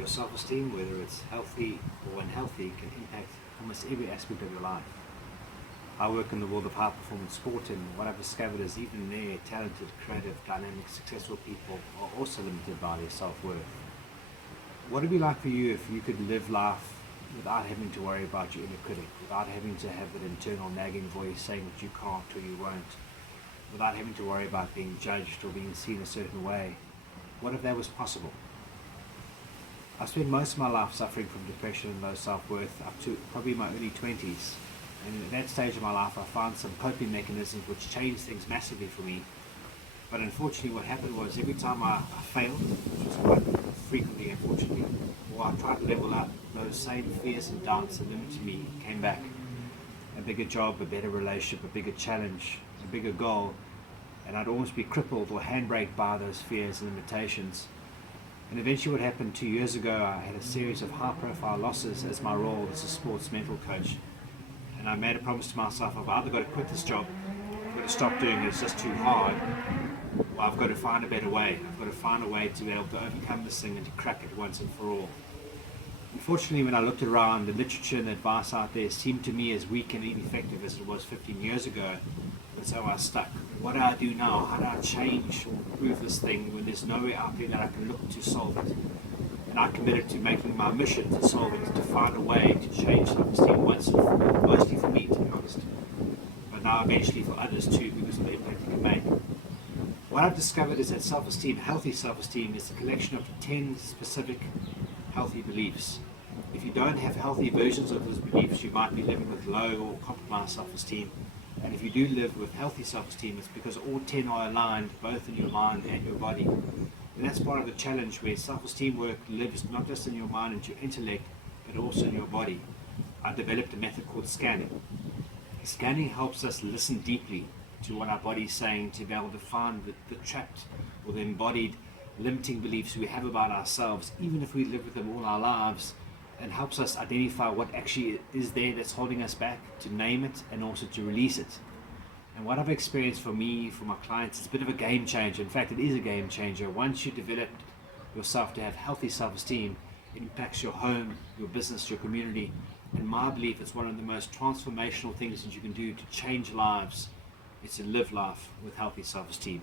Your self-esteem, whether it's healthy or unhealthy, can impact almost every aspect of your life. I work in the world of high-performance sport, and what I've discovered is even there, talented, creative, dynamic, successful people are also limited by their self-worth. What would it be like for you if you could live life without having to worry about your inner critic, without having to have that internal nagging voice saying that you can't or you won't, without having to worry about being judged or being seen a certain way? What if that was possible? I spent most of my life suffering from depression and low self-worth up to probably my early 20s. And at that stage of my life I found some coping mechanisms which changed things massively for me. But unfortunately what happened was every time I failed, which was quite frequently unfortunately, or I tried to level up, those same fears and doubts that limited me came back. A bigger job, a better relationship, a bigger challenge, a bigger goal, and I'd almost be crippled or handbraked by those fears and limitations. And eventually what happened 2 years ago, I had a series of high-profile losses as my role as a sports mental coach. And I made a promise to myself, I've either got to quit this job, I've got to stop doing it, it's just too hard, or I've got to find a better way. I've got to find a way to be able to overcome this thing and to crack it once and for all. Unfortunately, when I looked around, the literature and the advice out there seemed to me as weak and ineffective as it was 15 years ago. And so I was stuck. What do I do now? How do I change or improve this thing when there's nowhere out there that I can look to solve it? And I committed to making my mission to solve it, to find a way to change self-esteem once and for all, mostly for me, to be honest. But now eventually for others too, because of the impact it can make. What I've discovered is that self-esteem, healthy self-esteem, is a collection of 10 specific healthy beliefs. If you don't have healthy versions of those beliefs, you might be living with low or compromised self-esteem. And if you do live with healthy self-esteem, it's because all 10 are aligned, both in your mind and your body. And that's part of the challenge, where self-esteem work lives not just in your mind and your intellect, but also in your body. I developed a method called scanning. Scanning helps us listen deeply to what our body is saying, to be able to find the trapped or the embodied limiting beliefs we have about ourselves, even if we live with them all our lives, and helps us identify what actually is there that's holding us back, to name it and also to release it. And what I've experienced for me, for my clients, it's a bit of a game changer. In fact, it is a game changer. Once you develop yourself to have healthy self-esteem, it impacts your home, your business, your community. And my belief, it's one of the most transformational things that you can do to change lives. It's to live life with healthy self-esteem.